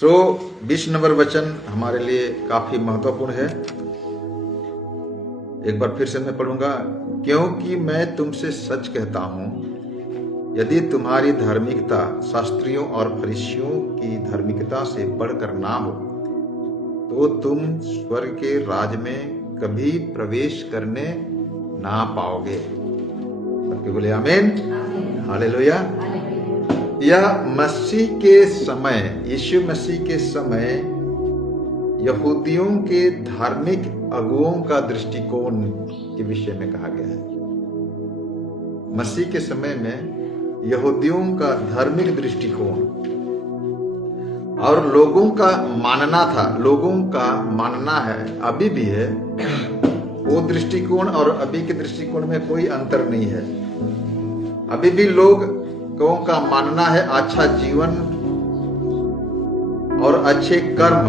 20 number वचन हमारे लिए काफी महत्वपूर्ण है। एक बार फिर से मैं पढ़ूंगा। क्योंकि मैं तुमसे सच कहता हूं, यदि तुम्हारी धार्मिकता शास्त्रियों और फरीसियों की धार्मिकता से बढ़कर ना हो, तो तुम स्वर्ग के राज में कभी प्रवेश करने ना पाओगे। सबके बोले आमीन, हालेलुया। यह मसीह के समय, यीशु मसीह के समय यहूदियों के धार्मिक अगुओं का दृष्टिकोण के विषय में कहा गया है। मसीह के समय में यहूदियों का धार्मिक दृष्टिकोण और लोगों का मानना था, लोगों का मानना है, अभी भी है। वो दृष्टिकोण और अभी के दृष्टिकोण में कोई अंतर नहीं है। अभी भी लोगों का मानना है अच्छा जीवन और अच्छे कर्म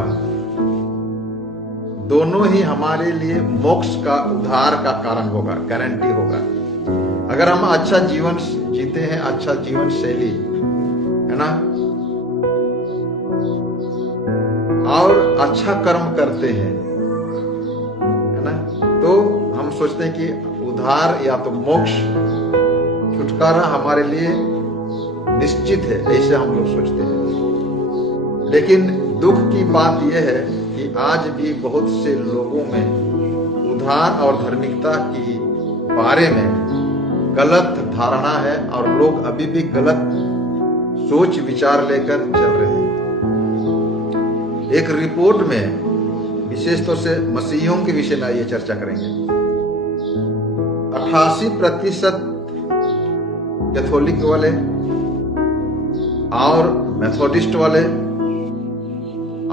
दोनों ही हमारे लिए मोक्ष का, उद्धार का कारण होगा, गारंटी होगा। अगर हम अच्छा जीवन जीते हैं, अच्छा जीवन शैली है ना, और अच्छा कर्म करते हैं, है ना, तो हम सोचते हैं कि उद्धार या तो मोक्ष, छुटकारा हमारे लिए निश्चित है, ऐसे हम लोग सोचते हैं। लेकिन दुख की बात यह है कि आज भी बहुत से लोगों में उद्धार और धार्मिकता की बारे में गलत धारणा है और लोग अभी भी गलत सोच विचार लेकर चल रहे हैं। एक रिपोर्ट में विशेष तौर से मसीहियों के विषय में ये चर्चा करेंगे। 88% कैथोलिक वाले और मेथोडिस्ट वाले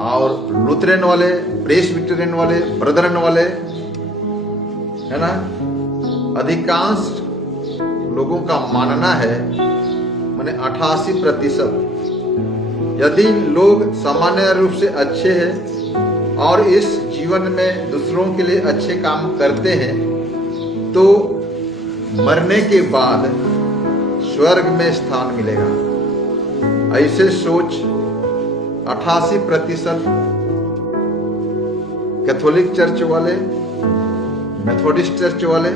और लुथरन वाले, प्रेस्बिटेरियन वाले, ब्रदरन वाले, है ना, अधिकांश लोगों का मानना है, माने 88%, यदि लोग सामान्य रूप से अच्छे हैं और इस जीवन में दूसरों के लिए अच्छे काम करते हैं, तो मरने के बाद स्वर्ग में स्थान मिलेगा। ऐसे सोच 88% कैथोलिक चर्च वाले, मेथोडिस्ट चर्च वाले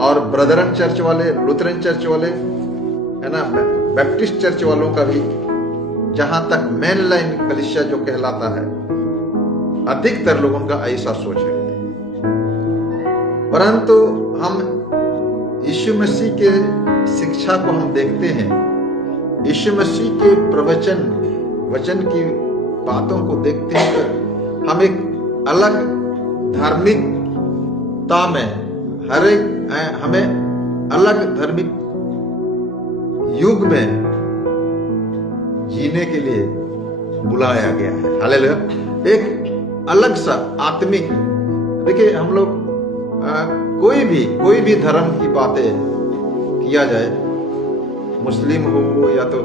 और ब्रदरन चर्च वाले, लुथरन चर्च वाले, है ना, बैप्टिस्ट चर्च वालों का भी, जहां तक मेन लाइन कलीसिया जो कहलाता है, अधिकतर लोगों का ऐसा सोच है। परंतु हम यीशु मसीह के शिक्षा को हम देखते हैं, यीशु मसीह के वचन की बातों को देखते हैं, तो हम एक अलग धार्मिकता में, हमें अलग धार्मिक युग में जीने के लिए बुलाया गया है। हालेलुया। एक अलग सा आत्मिक, देखिए हम लोग कोई भी धर्म की बातें किया जाए, मुस्लिम हो या तो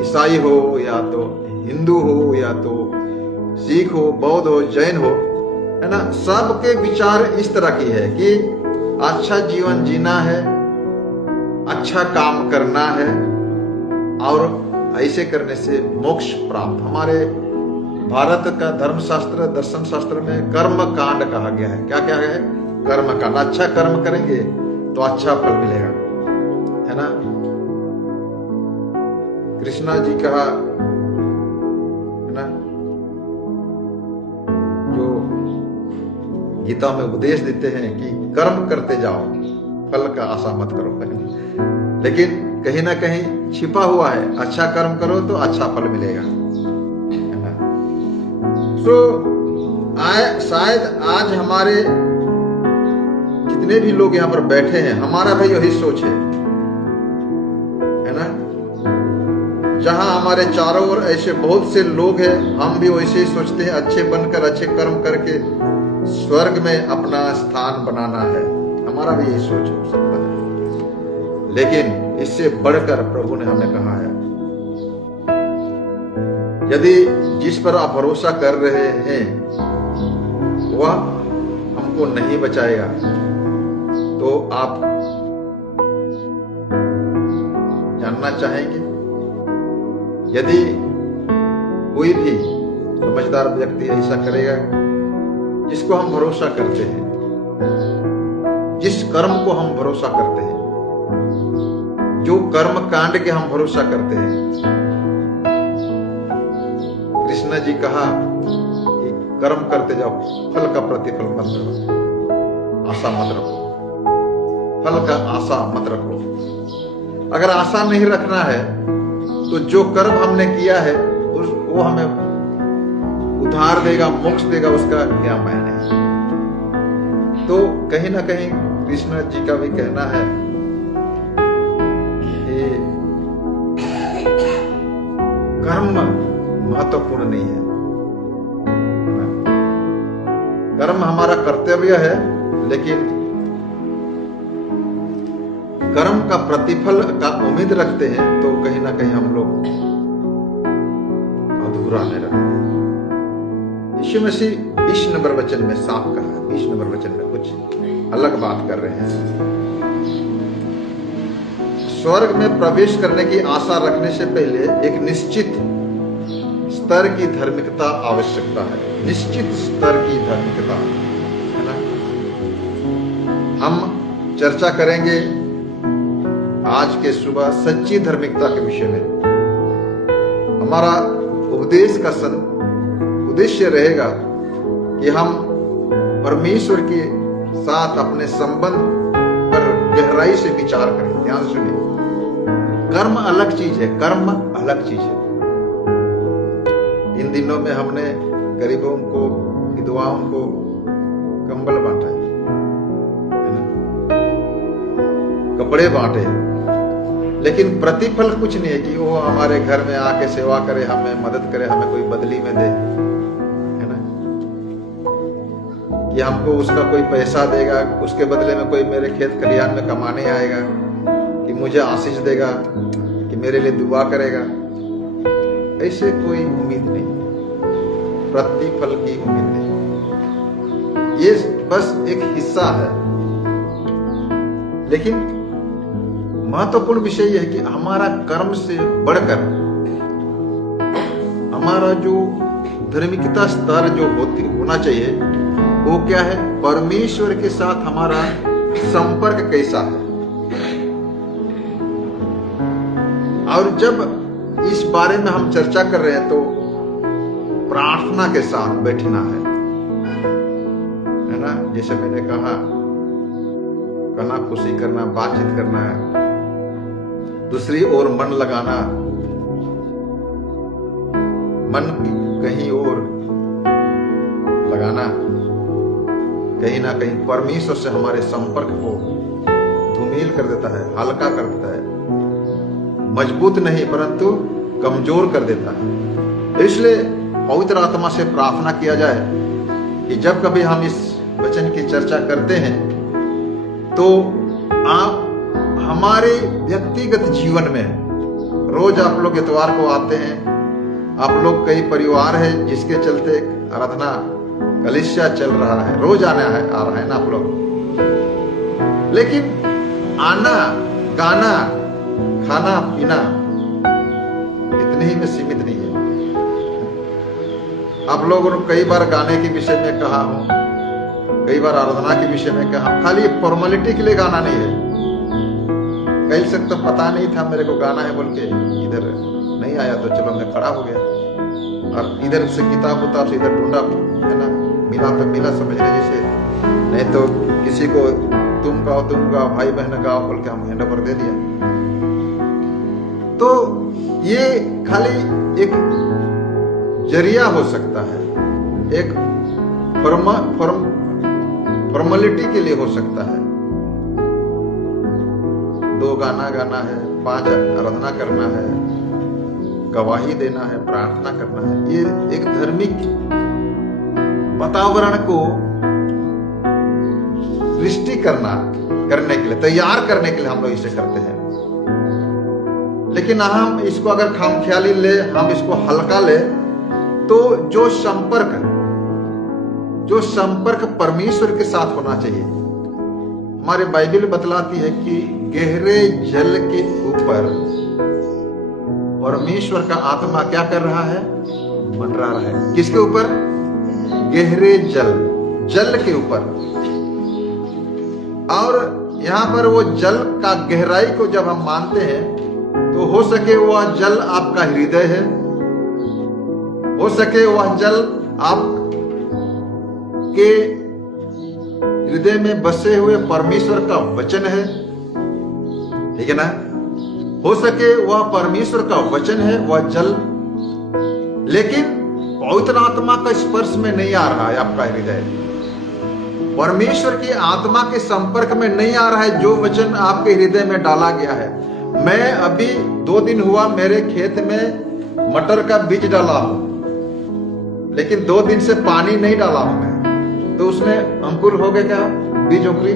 ईसाई हो या तो हिंदू हो या तो सिख हो, बौद्ध हो, जैन हो, है ना, सबके विचार इस तरह की है कि अच्छा जीवन जीना है, अच्छा काम करना है और ऐसे करने से मोक्ष प्राप्त। हमारे भारत का धर्मशास्त्र, दर्शन शास्त्र में कर्म कांड कहा गया है। क्या क्या है? कर्म कांड। अच्छा कर्म करेंगे तो अच्छा फल मिलेगा, है ना। कृष्णा जी का, है ना, जो गीता में उपदेश देते हैं कि कर्म करते जाओ, फल का आशा मत करो। लेकिन कहीं ना कहीं छिपा हुआ है, अच्छा कर्म करो तो अच्छा फल मिलेगा, है ना। शायद आज हमारे जितने भी लोग यहाँ पर बैठे हैं, हमारा भी यही सोच है ना। जहां हमारे चारों ओर ऐसे बहुत से लोग हैं, हम भी वैसे ही सोचते हैं, अच्छे बनकर, अच्छे कर्म करके स्वर्ग में अपना स्थान बनाना है। हमारा भी यही सोच हो सकता है। लेकिन इससे बढ़कर प्रभु ने हमें कहा है, यदि जिस पर आप भरोसा कर रहे हैं वह हमको नहीं बचाएगा, तो आप जानना चाहेंगे, यदि कोई भी समझदार व्यक्ति ऐसा करेगा जिसको हम भरोसा करते हैं, जिस कर्म को हम भरोसा करते हैं, जो कर्म कांड के हम भरोसा करते हैं। कृष्ण जी कहा कि कर्म करते जाओ, फल का प्रतिफल मत रखो, आशा मत रखो, फल का आशा मत रखो। अगर आशा नहीं रखना है तो जो कर्म हमने किया है वो हमें उद्धार देगा, मोक्ष देगा, उसका क्या मायने है। तो कहीं ना कहीं कृष्ण जी का भी कहना है कि कर्म महत्वपूर्ण नहीं है। कर्म हमारा कर्तव्य है, लेकिन कर्म का प्रतिफल का उम्मीद रखते हैं तो कहीं ना कहीं हम लोग अधूरा नहीं रखते। यीशु मसीह 20 नंबर वचन में साफ कहा है, 20 नंबर वचन में कुछ अलग बात कर रहे हैं। स्वर्ग में प्रवेश करने की आशा रखने से पहले एक निश्चित स्तर की धार्मिकता आवश्यकता है, निश्चित स्तर की धार्मिकता है ना। हम चर्चा करेंगे आज के सुबह सच्ची धार्मिकता के विषय में। हमारा उपदेश का उद्देश्य रहेगा कि हम परमेश्वर के साथ अपने संबंध पर गहराई से विचार करें। ध्यान सुनिए, कर्म अलग चीज है, कर्म अलग चीज है। इन दिनों में हमने गरीबों को, विधवाओं को कंबल बांटा है ना, कपड़े बांटे, लेकिन प्रतिफल कुछ नहीं है कि वो हमारे घर में आके सेवा करे, हमें मदद करे, हमें कोई बदली में दे, है ना, कि हमको उसका कोई पैसा देगा, उसके बदले में कोई मेरे खेत खलिहान में कमाने आएगा, कि मुझे आशीष देगा, कि मेरे लिए दुआ करेगा। ऐसे कोई उम्मीद नहीं, प्रतिफल की उम्मीद नहीं। ये बस एक हिस्सा है। लेकिन महत्वपूर्ण विषय यह है कि हमारा कर्म से बढ़कर हमारा जो धार्मिकता स्तर जो होना चाहिए वो क्या है, परमेश्वर के साथ हमारा संपर्क कैसा है। और जब इस बारे में हम चर्चा कर रहे हैं तो प्रार्थना के साथ बैठना है ना। जैसे मैंने कहा, कहना, खुशी करना, बातचीत करना है, दूसरी ओर मन लगाना, मन कहीं और लगाना, कहीं ना कहीं परमेश्वर से हमारे संपर्क को धूमिल कर देता है, हल्का कर देता है, मजबूत नहीं परंतु कमजोर कर देता है। इसलिए पवित्र आत्मा से प्रार्थना किया जाए कि जब कभी हम इस वचन की चर्चा करते हैं तो आप हमारे व्यक्तिगत जीवन में, रोज आप लोग इतवार को आते हैं, आप लोग कई परिवार है जिसके चलते आराधना कलीसिया चल रहा है, रोज आ रहा है ना आप लोग, लेकिन आना, गाना, खाना पीना इतने ही में सीमित नहीं है। आप लोगों ने कई बार गाने के विषय में कहा हूं, कई बार आराधना के विषय में कहा, खाली फॉर्मेलिटी के लिए गाना नहीं है। कई से तो पता नहीं था मेरे को गाना है बोल के इधर नहीं आया तो चलो मैं खड़ा हो गया, और इधर से किताब से इधर ढूंढा, है ना, मिला तो मिला, समझ रहे जैसे, नहीं तो किसी को तुम गाओ, भाई बहन गाओ बोल के हम हैंड ओवर दे दिया। तो ये खाली एक जरिया हो सकता है, एक फॉर्मेलिटी के लिए हो सकता है। 2 गाना गाना है, 5 आराधना करना है, गवाही देना है, प्रार्थना करना है, ये एक धार्मिक वातावरण को सृष्टि करने के लिए, तैयार करने के लिए हम लोग इसे करते हैं। लेकिन हम इसको अगर खामख्याली ले, हम इसको हल्का ले, तो जो संपर्क परमेश्वर के साथ होना चाहिए। हमारे बाइबल बतलाती है कि गहरे जल के ऊपर परमेश्वर का आत्मा क्या कर रहा है, मंडरा रहा है। किसके ऊपर? गहरे जल के ऊपर। और यहां पर वो जल का गहराई को जब हम मानते हैं तो हो सके वह जल आपका हृदय है, हो सके वह जल आप के हृदय में बसे हुए परमेश्वर का वचन है, ठीक है ना? हो सके वह परमेश्वर का वचन है वह जल, लेकिन पवित्र आत्मा का स्पर्श में नहीं आ रहा है आपका हृदय, परमेश्वर की आत्मा के संपर्क में नहीं आ रहा है जो वचन आपके हृदय में डाला गया है। मैं अभी 2 दिन हुआ मेरे खेत में मटर का बीज डाला हूं, लेकिन 2 दिन से पानी नहीं डाला हूं मैं, तो उसमें अंकुर हो गया क्या? बीज अंकुरी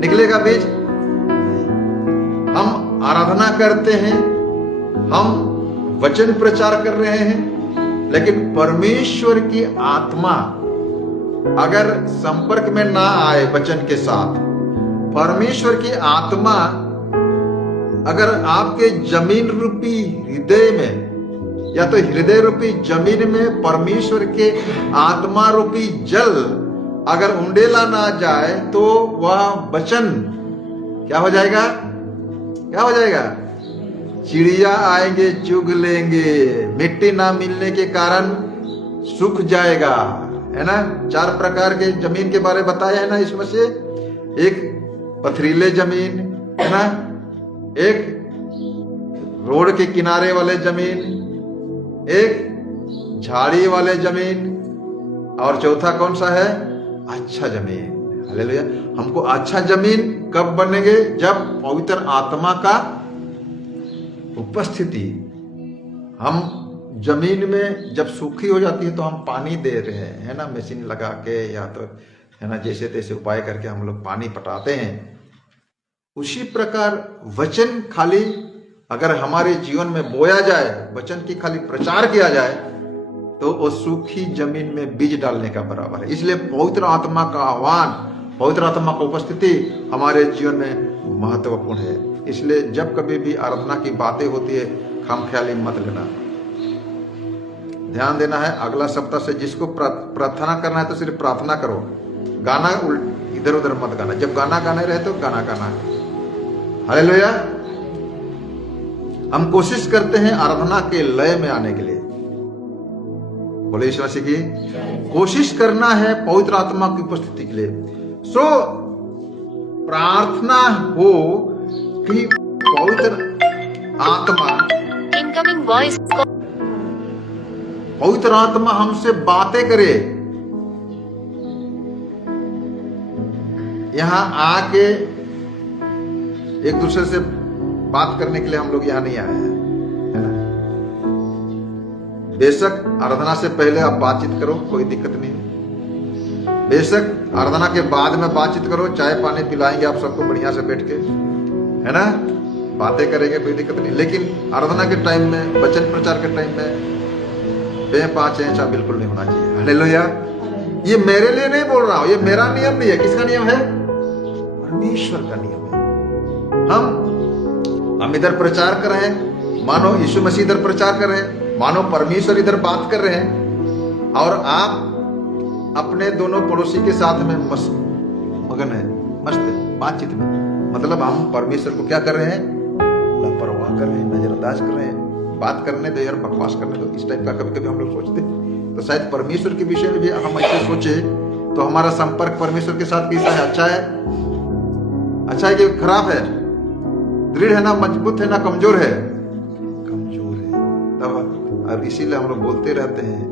निकलेगा बीज? हम आराधना करते हैं, हम वचन प्रचार कर रहे हैं, लेकिन परमेश्वर की आत्मा अगर संपर्क में ना आए वचन के साथ, परमेश्वर की आत्मा अगर आपके जमीन रूपी हृदय में या तो हृदय रूपी जमीन में परमेश्वर के आत्मा रूपी जल अगर उंडेला ना जाए तो वह वचन क्या हो जाएगा? क्या हो जाएगा? चिड़िया आएंगे चुग लेंगे, मिट्टी ना मिलने के कारण सूख जाएगा, है ना? 4 प्रकार के जमीन के बारे बताया है ना इसमें से। एक पथरीले जमीन, है ना? एक रोड के किनारे वाले जमीन, एक झाड़ी वाले जमीन, और चौथा कौन सा है? अच्छा जमीन। हालेलुया। हमको अच्छा जमीन कब बनेंगे? जब पवित्र आत्मा का उपस्थिति। हम जमीन में जब सूखी हो जाती है तो हम पानी दे रहे हैं, है ना, मशीन लगा के या तो, है ना, जैसे तैसे उपाय करके हम लोग पानी पटाते हैं। उसी प्रकार वचन खाली अगर हमारे जीवन में बोया जाए, वचन की खाली प्रचार किया जाए, तो वो सूखी जमीन में बीज डालने का बराबर है। इसलिए पवित्र आत्मा का आह्वान, पवित्र आत्मा का उपस्थिति हमारे जीवन में महत्वपूर्ण है। इसलिए जब कभी भी आराधना की बातें होती है, खामख्याली मत लेना, ध्यान देना है। अगला सप्ताह से जिसको प्रार्थना करना है तो सिर्फ प्रार्थना करो, गाना इधर उधर मत गाना। जब गाना गाने रहे तो गाना गाना है। हालेलुया। हम कोशिश करते हैं आराधना के लय में आने के लिए। बोले यीशु मसीह की कोशिश करना है पवित्र आत्मा की उपस्थिति के लिए। सो प्रार्थना हो कि पवित्र आत्मा, इनकमिंग वॉइस, पवित्र आत्मा हमसे बातें करे। यहां आके एक दूसरे से बात करने के लिए हम लोग यहां नहीं आए हैं, है ना? बेशक आराधना से पहले आप बातचीत करो, कोई दिक्कत नहीं। बेशक आराधना के बाद में बातचीत करो, चाय पानी पिलाएंगे आप सबको बढ़िया से बैठ के, है ना, बातें करेंगे, कोई दिक्कत नहीं। लेकिन आराधना के टाइम में, वचन प्रचार के टाइम में पाँच ऐसा बिल्कुल नहीं होना चाहिए। हालेलुया। ये मेरे लिए नहीं बोल रहा हूं, ये मेरा नियम नहीं है। किसका नियम है? परमेश्वर का नियम है। हम इधर प्रचार कर रहे हैं, मानो यीशु मसीह इधर प्रचार कर रहे हैं, मानो परमेश्वर इधर बात कर रहे हैं, और आप अपने दोनों पड़ोसी के साथ में मगन है, मस्त बातचीत में। मतलब हम परमेश्वर को क्या कर रहे हैं? लापरवाह कर रहे हैं, नजरअंदाज कर रहे हैं। बात करने दो यार, बकवास करने दो, इस टाइप का कभी कभी हम लोग सोचते हैं। तो शायद परमेश्वर के विषय में भी हम ऐसे सोचे तो हमारा संपर्क परमेश्वर के साथ कैसा है? अच्छा है? अच्छा है कि खराब है? दृढ़ है ना, मजबूत है ना, कमजोर है? कमजोर है। तब अब इसीलिए हम लोग बोलते रहते हैं,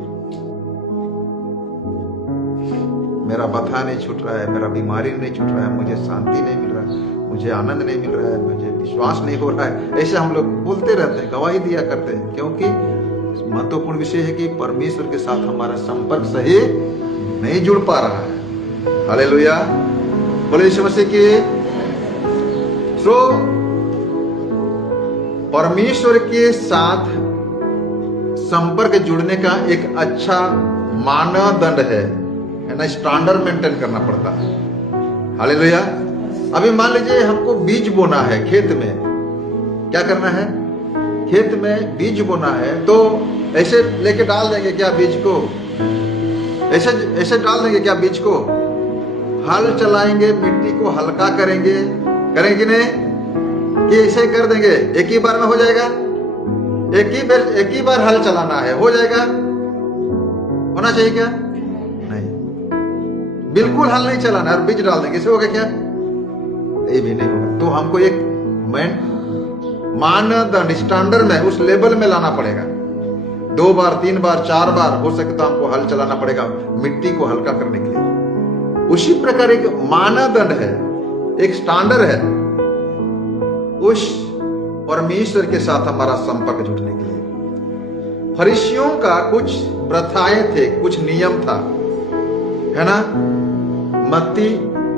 मेरा बथा नहीं छूट रहा है, मेरा बीमारी नहीं छूट रहा है, मुझे शांति नहीं मिल रहा है, मुझे आनंद नहीं मिल रहा है, मुझे विश्वास नहीं हो रहा है। ऐसे हम लोग बोलते रहते हैं, गवाही दिया करते हैं, क्योंकि महत्वपूर्ण विषय है कि परमेश्वर के साथ हमारा संपर्क सही नहीं जुड़ पा रहा है। हालेलुया। बोले यीशु मसीह की। सो परमेश्वर के साथ संपर्क जुड़ने का एक अच्छा मानदंड है ना, स्टैंडर्ड मेंटेन करना पड़ता है। हालेलुया। अभी मान लीजिए हमको बीज बोना है खेत में, क्या करना है? खेत में बीज बोना है तो ऐसे लेके डाल देंगे क्या बीज को? ऐसे ऐसे डाल देंगे क्या बीज को? हल चलाएंगे, मिट्टी को हल्का करेंगे, करेंगे कि नहीं? कि ऐसे कर देंगे एक ही बार में हो जाएगा? एक ही बार हल चलाना है, हो जाएगा? होना चाहिए क्या? नहीं, बिल्कुल हल नहीं चलाना और बीज डाल देंगे, इससे होगा क्या? ये भी नहीं होगा। तो हमको एक मानदंड स्टैंडर्ड में, उस लेवल में लाना पड़ेगा। 2 बार 3 बार 4 बार हो सके तो हमको हल चलाना पड़ेगा मिट्टी को हल्का करने के लिए। उसी प्रकार एक मानदंड है, एक स्टैंडर्ड है उस परमेश्वर के साथ हमारा संपर्क जुड़ने के लिए। फरीसियों का कुछ प्रथाएं थे, कुछ नियम था, है ना? मत्ती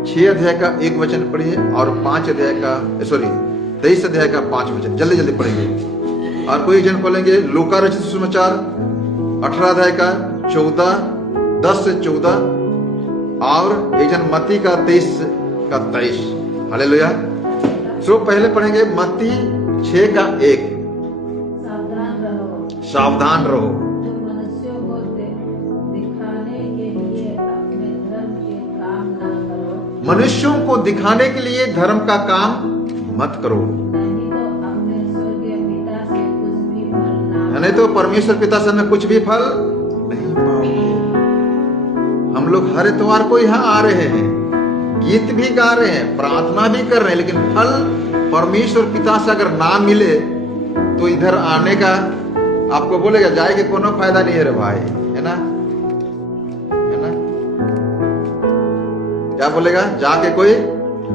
6 अध्याय का 1 वचन पढ़िए और 5 अध्याय का 23 अध्याय का 5 वचन जल्दी जल्दी पढ़ेंगे। और कोई जन बोलेंगे लूका रचित सुसमाचार 18 अध्याय का 10 से 14 और एक जन मत्ती का 23 का 23। हालेलुया। सो पहले पढ़ेंगे मत्ती 6 का 1। सावधान रहो मनुष्यों को दिखाने के लिए अपने धर्म के काम ना करो, मनुष्यों को दिखाने के लिए धर्म का काम मत करो, नहीं तो अपने स्वर्गीय पिता से कुछ भी फल ना नहीं तो परमेश्वर पिता से में कुछ भी फल नहीं पाओगे। हम लोग हर इतवार को यहाँ आ रहे हैं, गीत भी गा रहे हैं, प्रार्थना भी कर रहे हैं, लेकिन फल परमेश्वर पिता से अगर ना मिले तो इधर आने का आपको बोलेगा जाए के कोनो फायदा नहीं है रे भाई, है ना? है ना? क्या बोलेगा? जाके कोई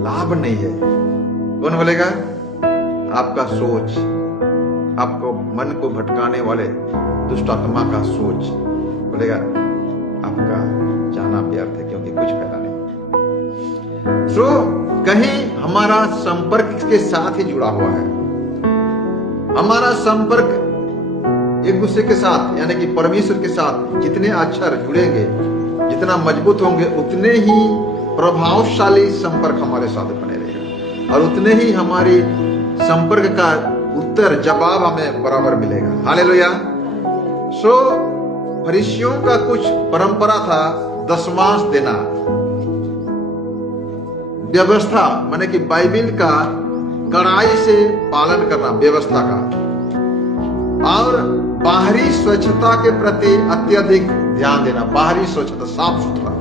लाभ नहीं है। कौन बोलेगा? आपका सोच, आपको मन को भटकाने वाले दुष्ट आत्मा का सोच बोलेगा आपका जाना व्यर्थ है, क्योंकि कुछ फायदा नहीं। सो कहीं हमारा संपर्क के साथ ही जुड़ा हुआ है। हमारा संपर्क एक दूसरे के साथ यानी कि परमेश्वर के साथ जितने अच्छा जुड़ेंगे, जितना मजबूत होंगे, उतने ही प्रभावशाली संपर्क हमारे साथ बने रहेगा और उतने ही हमारी संपर्क का उत्तर जवाब हमें बराबर मिलेगा। हालेलुया। सो फरीसियों का कुछ परंपरा था दशमांश देना, व्यवस्था माने कि बाइबिल का कड़ाई से पालन करना, व्यवस्था का, और बाहरी स्वच्छता के प्रति अत्यधिक ध्यान देना। बाहरी स्वच्छता, साफ सुथरा,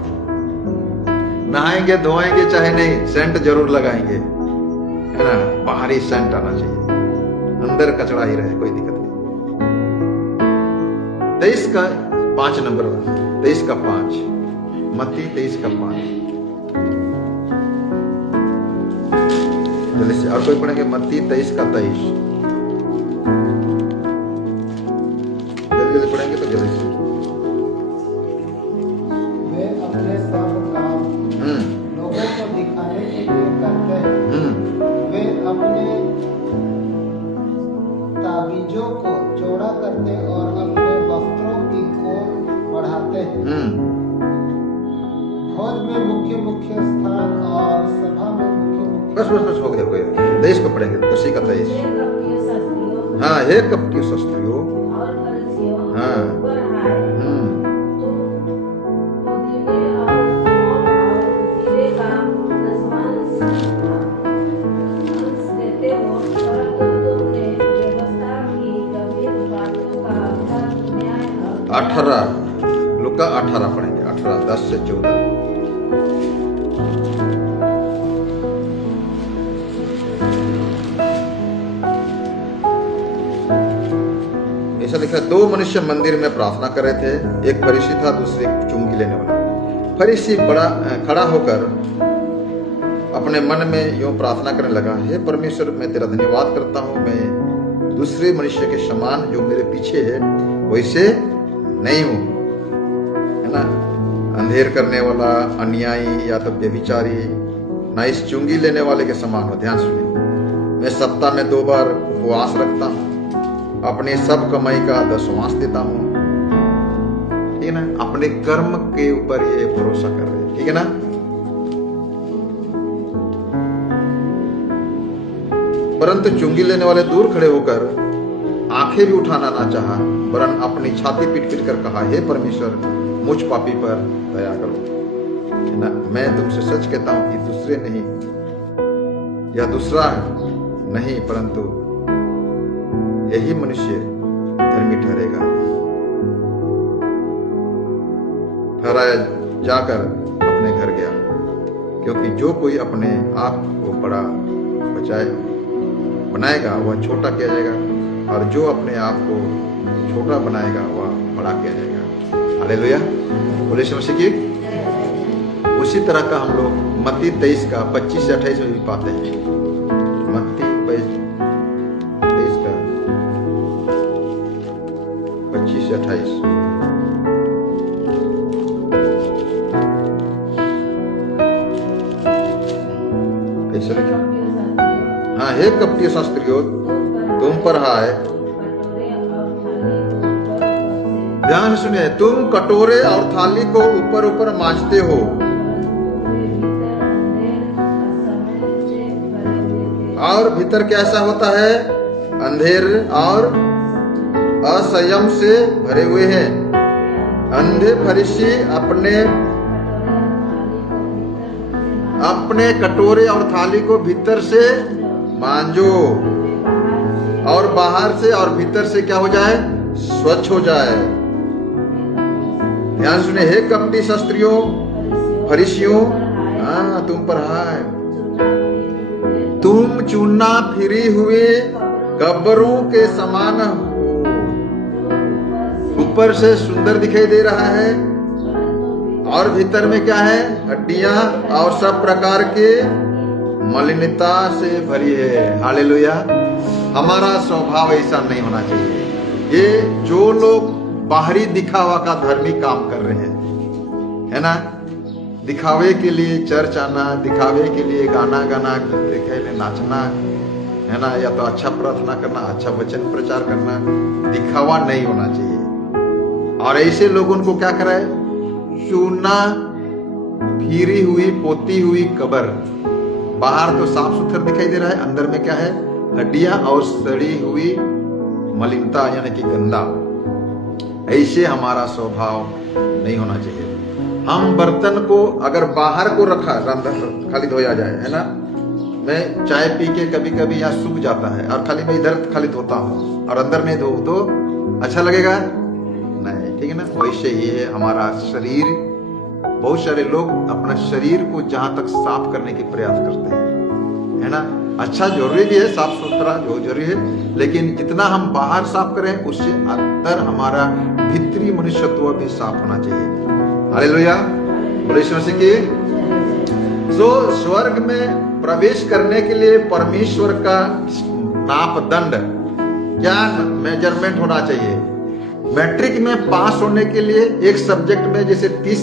नहाएंगे धोएंगे चाहे नहीं, सेंट जरूर लगाएंगे, है ना? बाहरी सेंट आना चाहिए, अंदर कचरा ही रहे, कोई दिक्कत नहीं। 23 का 5 नंबर, 23 का 5, मत्ती 23 का 5 जल्दी से। और कोई पढ़ेंगे मत्ती 23 का 23 जल्दी पढ़ेंगे तो जल्दी से। वे अपने सब काम लोगों को दिखाने के लिए करते हैं। वे अपने ताबीजों को चौड़ा करते और अपने वस्त्रों की खोल बढ़ाते हैं। भोज में मुख्य मुख्य स्थान और सभा में मुख्य बस हो गया। 23 को पढ़ेंगे, उसी का 23। हे कपटी शास्त्रियों हाँ, हे कपटी शास्त्रियों, और फरीसियों, हाँ। ऊपर हाय, तुम पुदीने और सौंफ और जीरे का दशमांश अंश देते हो, परंतु तुमने व्यवस्था की गंभीर बातों का अर्थात न्याय और 18 लुका 18 पढ़ेंगे, 18 10 से 14। ऐसा लिखा है, 2 मनुष्य मंदिर में प्रार्थना कर रहे थे, एक फरीसी था, दूसरे चुंगी लेने वाला। फरीसी बड़ा खड़ा होकर अपने मन में यूं प्रार्थना करने लगा, हे परमेश्वर, मैं तेरा धन्यवाद करता हूं, मैं दूसरे मनुष्य के समान जो मेरे पीछे है वैसे नहीं हूं, है ना? अंधेर करने वाला, अन्यायी या तो व्यभिचारी, ना इस चुंगी लेने वाले के समान हो। ध्यान सुनिए, मैं सप्ताह में 2 बार उपवास रखता हूं, अपने सब कमाई का 10वांश देता हूं। ठीक है ना? अपने कर्म के ऊपर ये भरोसा कर रहे हैं, ठीक है ना? परंतु चुंगी लेने वाले दूर खड़े होकर आंखें भी उठाना ना चाहा, वरन अपनी छाती पीट पीट कर कहा, हे परमेश्वर, मुझ पापी पर दया करो। है ना, मैं तुमसे सच कहता हूं कि दूसरे नहीं, या दूसरा नहीं, परंतु यही मनुष्य धर्मी ठहरेगा। ठहराया जाकर अपने घर गया, क्योंकि जो कोई अपने आप को बड़ा बनाएगा वह छोटा किया जाएगा, और जो अपने आप को छोटा बनाएगा वह बड़ा किया जाएगा। हालेलुया, बोले यीशु मसीह की। उसी तरह का हम लोग मत्ती 23 का 25 से 28 में भी पाते हैं। मत्ती 23 का 25 से 28। कैसे लिखा? हाँ, हे कपटी शास्त्रियों, तुम पर हाय। ध्यान सुनिए, तुम कटोरे और थाली को ऊपर ऊपर मांजते हो, और भीतर कैसा होता है? अंधेर और असंयम से भरे हुए हैं। अंधे फरीसी अपने कटोरे और थाली को भीतर से मांजो, और बाहर से और भीतर से क्या हो जाए? स्वच्छ हो जाए। ध्यान सुने, हे कपटी शास्त्रियों, फरीसियों, हाँ, तुम पर हाय। तुम चूना फिरी हुए गब्बरों के समान हो। ऊपर से सुंदर दिखाई दे रहा है, और भीतर में क्या है? हड्डियां और सब प्रकार के मलिनता से भरी है। हालेलुया। हमारा स्वभाव ऐसा नहीं होना चाहिए। ये जो लोग बाहरी दिखावा का धर्मी काम कर रहे हैं, है ना, दिखावे के लिए चर्च आना, दिखावे के लिए गाना गाना, नाचना, है ना, या तो अच्छा प्रार्थना करना, अच्छा वचन प्रचार करना, दिखावा नहीं होना चाहिए। और ऐसे लोगों को क्या कराए? चूना फिरी हुई पोती हुई कब्र। बाहर तो साफ सुथरा दिखाई दे रहा है, अंदर में क्या है? हड्डियां और सड़ी हुई मलिनता, यानी कि गंदा। ऐसे हमारा स्वभाव नहीं होना चाहिए। हम बर्तन को अगर बाहर को रखा, खाली धोया जाए, है ना, मैं चाय पी के कभी कभी यहाँ सूख जाता है, और खाली मैं इधर खाली धोता हूँ और अंदर नहीं धो तो अच्छा लगेगा? नहीं, ठीक है ना। वैसे ही है हमारा शरीर। बहुत सारे लोग अपना शरीर को जहां तक साफ करने की प्रयास करते हैं, है ना। अच्छा जरूरी भी है, साफ सुथरा जो जरूरी है, लेकिन जितना हम बाहर साफ करें उससे अंदर हमारा भीतरी मनुष्यत्व भी साफ होना चाहिए। हालेलुया, बोले यीशु मसीह की। सो स्वर्ग में प्रवेश करने के लिए परमेश्वर का मापदंड क्या मेजरमेंट होना चाहिए? मैट्रिक में पास होने के लिए एक सब्जेक्ट में जैसे 30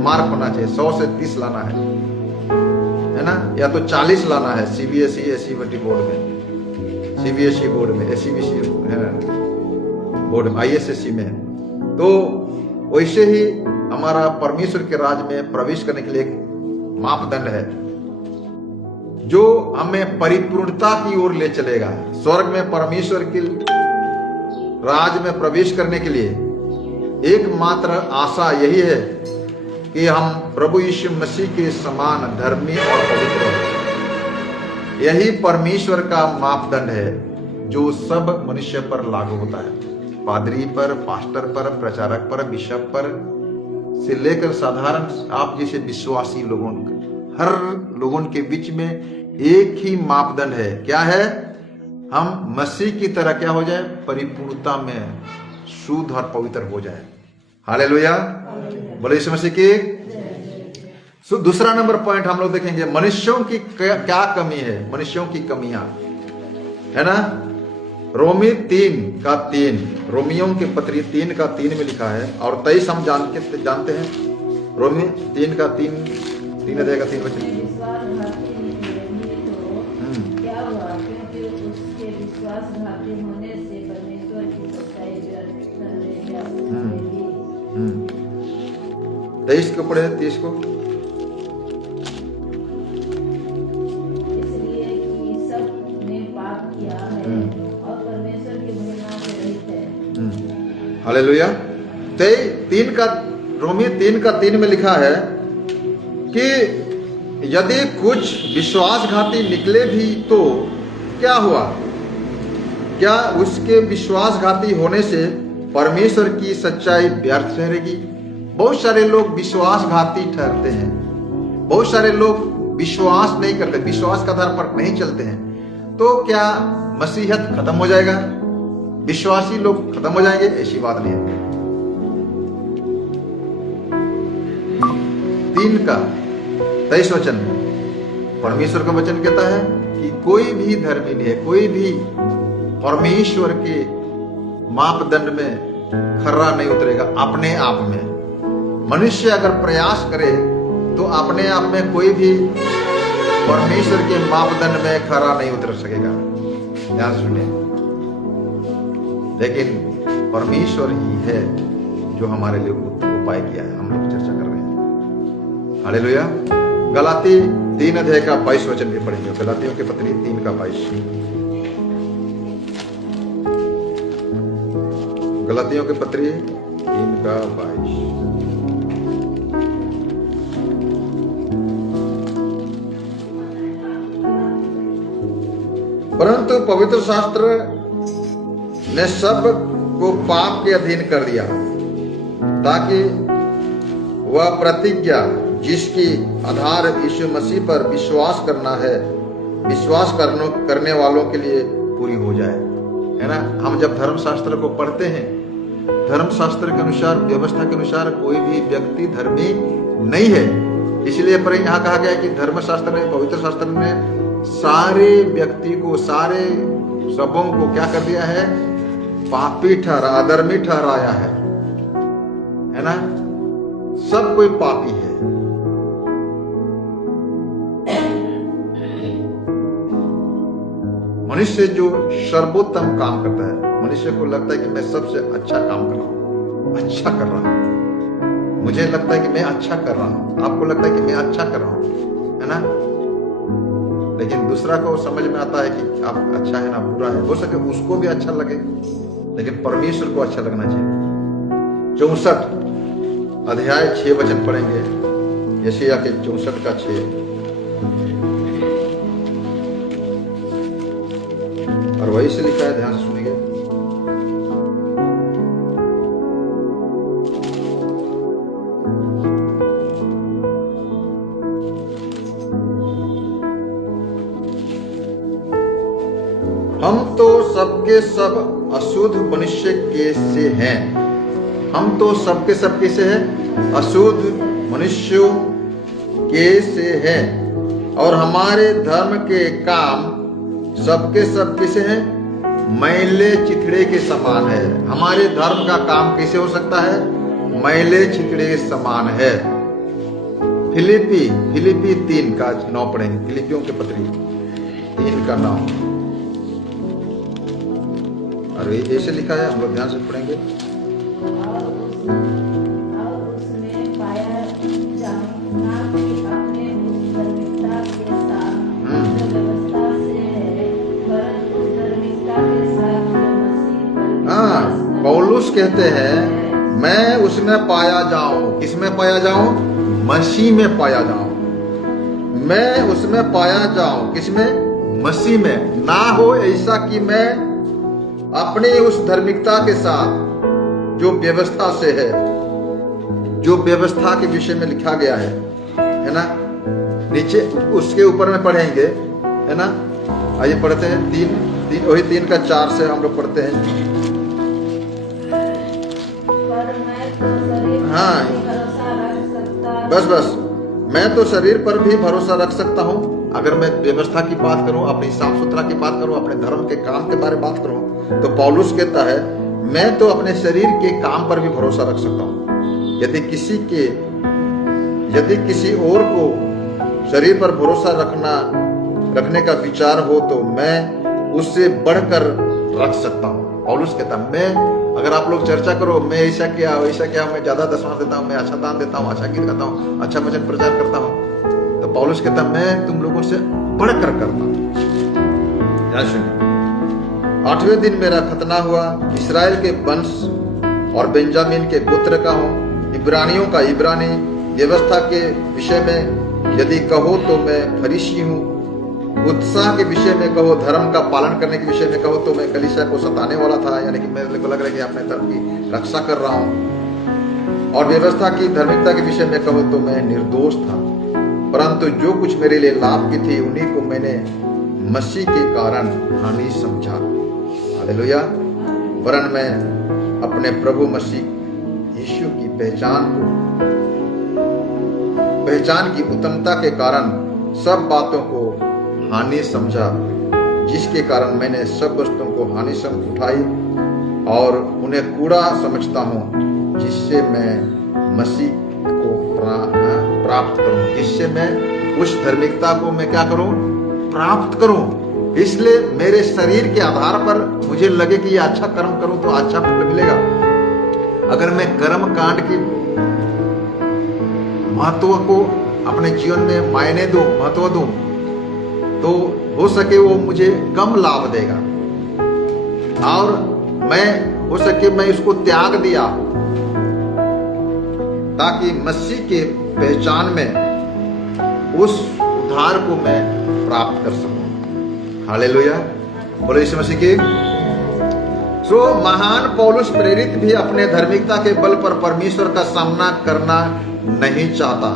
मार्क होना चाहिए, 100 से 30 लाना है ना, या तो 40 लाना है सीबीएसई एससीबीटी बोर्ड में, सीबीएसई बोर्ड में, एससीबीसी बोर्ड में, आईएसएससी में। तो वैसे ही हमारा परमेश्वर के राज्य में प्रवेश करने के लिए एक मापदंड है जो हमें परिपूर्णता की ओर ले चलेगा। स्वर्ग में परमेश्वर के राज में प्रवेश करने के लिए एकमात्र आशा यही है कि हम प्रभु यीशु मसीह के समान धर्मी और पवित्र हो। यही परमेश्वर का मापदंड है जो सब मनुष्य पर लागू होता है। पादरी पर, पास्टर पर, प्रचारक पर, बिशप पर से लेकर साधारण आप जैसे विश्वासी लोगों, हर लोगों के बीच में एक ही मापदंड है। क्या है? हम मसीह की तरह क्या हो जाए? परिपूर्णता में शुद्ध और पवित्र हो जाए। हालेलुया, बोले यीशु मसीह की। दूसरा नंबर पॉइंट हम लोग देखेंगे, मनुष्यों की क्या कमी है, मनुष्यों की कमियां, है ना। रोमी 3:3, रोमियों के पत्री 3:3 में लिखा है, और 23 हम जानते हैं। रोमी 3:3, 3 अध्याय का 3 वचन। विश्वासघाती होने से परमेश्वर की सच्चाई व्यर्थ रह जाएगी। 23 को पढ़े, 30 को। इसलिए कि सब ने पाप किया है और परमेश्वर की महिमा से हालेलुया। रोमी 3:3 में लिखा है कि यदि कुछ विश्वासघाती निकले भी तो क्या हुआ? क्या उसके विश्वासघाती होने से परमेश्वर की सच्चाई व्यर्थ ठहरेगी? बहुत सारे लोग विश्वासघाती ठहरते हैं, बहुत सारे लोग विश्वास नहीं करते, विश्वास के आधार पर नहीं चलते हैं। तो क्या मसीहत खत्म हो जाएगा? विश्वासी लोग खत्म हो जाएंगे? ऐसी बात नहीं है। 3:23 वचन में परमेश्वर का वचन कहता है कि कोई भी धर्मी नहीं है, कोई भी परमेश्वर के मापदंड में खरा नहीं उतरेगा अपने आप में। मनुष्य अगर प्रयास करे तो अपने आप में कोई भी परमेश्वर के मापदंड में खरा नहीं उतर सकेगा। ध्यान सुनिए, लेकिन परमेश्वर ही है जो हमारे लिए उपाय किया है। हम लोग चर्चा कर रहे हैं। हालेलुया। गलाती 3:22 वचन भी पढ़ेंगे। गलातियों की पत्री 3:22। गलातियों की पत्री 3:22। परंतु पवित्र शास्त्र ने सब को पाप के अधीन कर दिया ताकि वह प्रतिज्ञा जिसकी आधार यीशु मसीह पर विश्वास करना है, विश्वास करने वालों के लिए पूरी हो जाए। है ना? हम जब धर्मशास्त्र को पढ़ते हैं, धर्मशास्त्र के अनुसार, व्यवस्था के अनुसार कोई भी व्यक्ति धर्मी नहीं है। इसलिए पर यहाँ कहा गया है कि धर्मशास्त्र ने, पवित्र शास्त्र ने सारे व्यक्ति को, सारे सबों को क्या कर दिया है? पापी ठहरा, अधर्मी ठहराया है ना? सब कोई पापी है। मनुष्य जो सर्वोत्तम काम करता है, मनुष्य को लगता है कि मैं सबसे अच्छा काम कर रहा हूं, अच्छा कर रहा हूं, मुझे लगता है कि मैं अच्छा कर रहा हूं, आपको लगता है कि मैं अच्छा कर रहा हूं, है ना? लेकिन दूसरा को समझ में आता है कि आप अच्छा है ना बुरा है। हो सके उसको भी अच्छा लगे, लेकिन परमेश्वर को अच्छा लगना चाहिए। 64 वचन पढ़ेंगे। यशायाह के 64:6। और वही से लिखा है, ध्यान से सुनिए। हम तो सबके सब अशुद्ध मनुष्य के से हैं। हम तो सबके सब कैसे हैं? अशुद्ध मनुष्यों के से हैं। और हमारे धर्म के काम सबके सब कैसे हैं? मैले चिथड़े के समान है। हमारे धर्म का काम कैसे हो सकता है? मैले चिथड़े के समान है। फिलिपी 3:9 पढ़ेंगे। फिलिपियों के पत्री 3:9। और ऐसे लिखा है, हम लोग ध्यान से पढ़ेंगे। और उसमें पाया जाना कि अपने उस धार्मिकता के साथ जो व्यवस्था से है, परंतु उस धार्मिकता के साथ जो मसीह पर हाँ, पौलुस कहते हैं मैं उसमें पाया जाऊं। किसमें पाया जाऊं? मसीह में पाया जाऊं। मैं उसमें पाया जाऊं। किसमें? मसीह में। ना हो ऐसा कि मैं अपने उस धार्मिकता के साथ जो व्यवस्था से है, जो व्यवस्था के विषय में लिखा गया है ना? नीचे उसके ऊपर में पढ़ेंगे, है ना? आइए पढ़ते हैं। 3:4 से हम लोग पढ़ते हैं। पर मैं तो शरीर हाँ। पर भरोसा रख सकता बस मैं तो शरीर पर भी भरोसा रख सकता हूँ। अगर मैं व्यवस्था की बात करूं, अपनी साफ सुथरा की बात करूं, अपने धर्म के काम के बारे में बात करूं, तो पौलुस कहता है मैं तो अपने शरीर के काम पर भी भरोसा रख सकता हूं। यदि किसी और को शरीर पर भरोसा रखने का विचार हो तो मैं उससे बढ़कर रख सकता हूं। पौलुस कहता है मैं, अगर आप लोग चर्चा करो मैं ऐसा क्या, मैं ज्यादा दशमांश देता हूं, मैं अच्छा दान देता हूं, अच्छा गीत गाता हूं, अच्छा वचन प्रचार करता हूं, तो पौलुस कहता है मैं तुम लोगों से बढ़कर करता हूं। ध्यान सुनिए। 8वें दिन मेरा खतना हुआ। इस्राएल के वंश और बेंजामिन के गोत्र का हूँ, इब्रानियों का इब्रानी, व्यवस्था के विषय में यदि कहो तो मैं फरीसी हूँ, उत्साह के विषय में कहो, धर्म का पालन करने के विषय में कहो तो मैं कलीसिया को सताने वाला था, यानी कि मेरे को लग रहा है कि अपने धर्म की रक्षा कर रहा हूँ। और व्यवस्था की धार्मिकता के विषय में कहो तो मैं निर्दोष था, परंतु जो कुछ मेरे लिए लाभ की थी उन्हीं को मैंने मसीह के कारण हानि समझा। हालेलुया। वरन मैं अपने प्रभु मसीह यीशु की पहचान की उत्तमता के कारण सब बातों को हानि समझा, जिसके कारण मैंने सब वस्तुओं को हानि समझ उठाई और उन्हें कूड़ा समझता हूँ, जिससे मैं मसीह को प्राप्त करूं, जिससे मैं उस धार्मिकता को मैं क्या करूं, प्राप्त करूं। इसलिए मेरे शरीर के आधार पर मुझे लगे कि ये अच्छा कर्म करूं तो अच्छा फल मिलेगा। अगर मैं कर्म कांड की महत्व को अपने जीवन में मायने दूं, महत्व दूं, तो हो सके वो मुझे कम लाभ देगा, और हो सके मैं इसको त्याग दिया ताकि मसीह के पहचान में उस उद्धार को मैं प्राप्त कर सकूं। हालेलुया, बोलो यीशु मसीह की। सो महान पौलुस प्रेरित भी अपने धार्मिकता के बल पर परमेश्वर का सामना करना नहीं चाहता,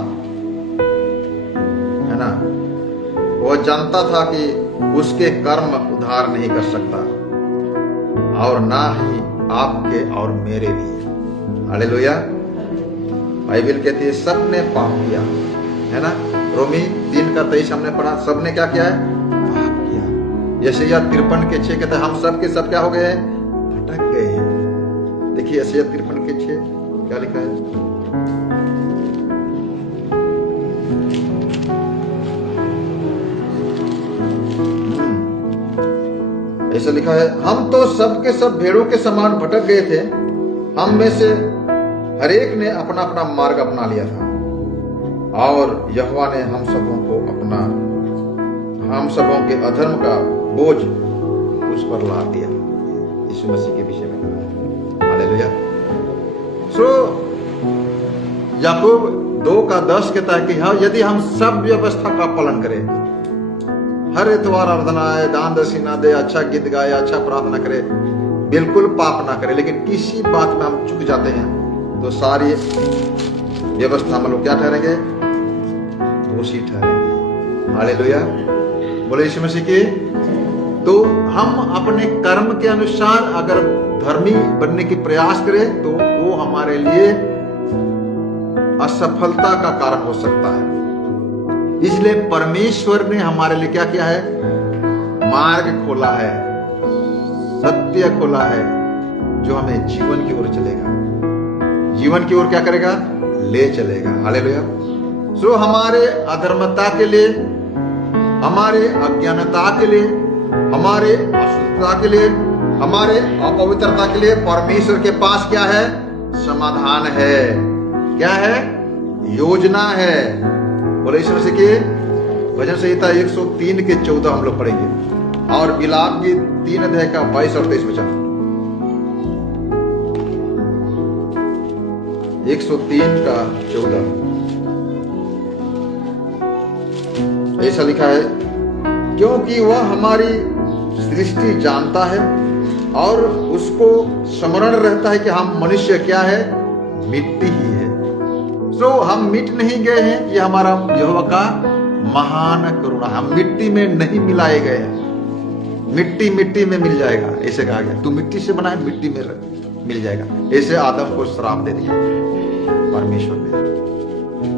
है ना। वह जानता था कि उसके कर्म उद्धार नहीं कर सकता, और ना ही आपके और मेरे भी। हालेलुया। बाइबल कहती है सबने पाप किया, है ना। रोमी 3:23 हमने पढ़ा, सबने क्या किया है, पाप किया। यशायाह 53:6 कहता है हम सब के सब क्या हो गए हैं, भटक गए हैं। देखिए यशायाह 53:6 क्या लिखा है, ऐसा लिखा है, हम तो सब के सब भेड़ों के समान भटक गए थे, हम में से हरेक ने अपना अपना मार्ग अपना लिया था, और यहोवा ने हम सबों के अधर्म का बोझ उस पर ला दिया। यीशु मसीह के विषय में कहा। हालेलुया। सो याकूब 2:10 कहता है कि यदि हम सब व्यवस्था का पालन करें, हर इतवार आराधना आए, दान दक्षिणा दे, अच्छा गीत गाए, अच्छा प्रार्थना करे, बिल्कुल पाप ना करे, लेकिन किसी बात में हम चूक जाते हैं तो सारी व्यवस्था हम लोग क्या ठहरेंगे, दोषी ठहरेंगे। हालेलुया, बोले यीशु मसीह की। तो हम अपने कर्म के अनुसार अगर धर्मी बनने की प्रयास करें तो वो हमारे लिए असफलता का कारण हो सकता है। इसलिए परमेश्वर ने हमारे लिए क्या किया है, मार्ग खोला है, सत्य खोला है, जो हमें जीवन की ओर चलेगा, जीवन की ओर क्या करेगा, ले चलेगा। हालेलुया। सो हमारे अधर्मता के लिए, हमारे अज्ञानता के लिए, हमारे अशुद्धता के लिए, हमारे अपवित्रता के लिए परमेश्वर के पास क्या है, समाधान है। क्या है, योजना है। बोले यीशु मसीह की। भजन संहिता 103:14 हम लोग पढ़ेंगे, और विलाप की 3:22 और 23 वचन। 103:14 ऐसा लिखा है, क्योंकि वह हमारी सृष्टि जानता है और उसको स्मरण रहता है कि हम मनुष्य क्या है, मिट्टी ही है। सो हम मिट नहीं गए हैं, ये हमारा यहोवा का महान करुणा। हम मिट्टी में नहीं मिलाए गए हैं, मिट्टी मिट्टी में मिल जाएगा, ऐसे कहा गया। तू मिट्टी से बना है, मिट्टी में मिल जाएगा। ऐसे आदम को श्राप दे दिया परमेश्वर ने,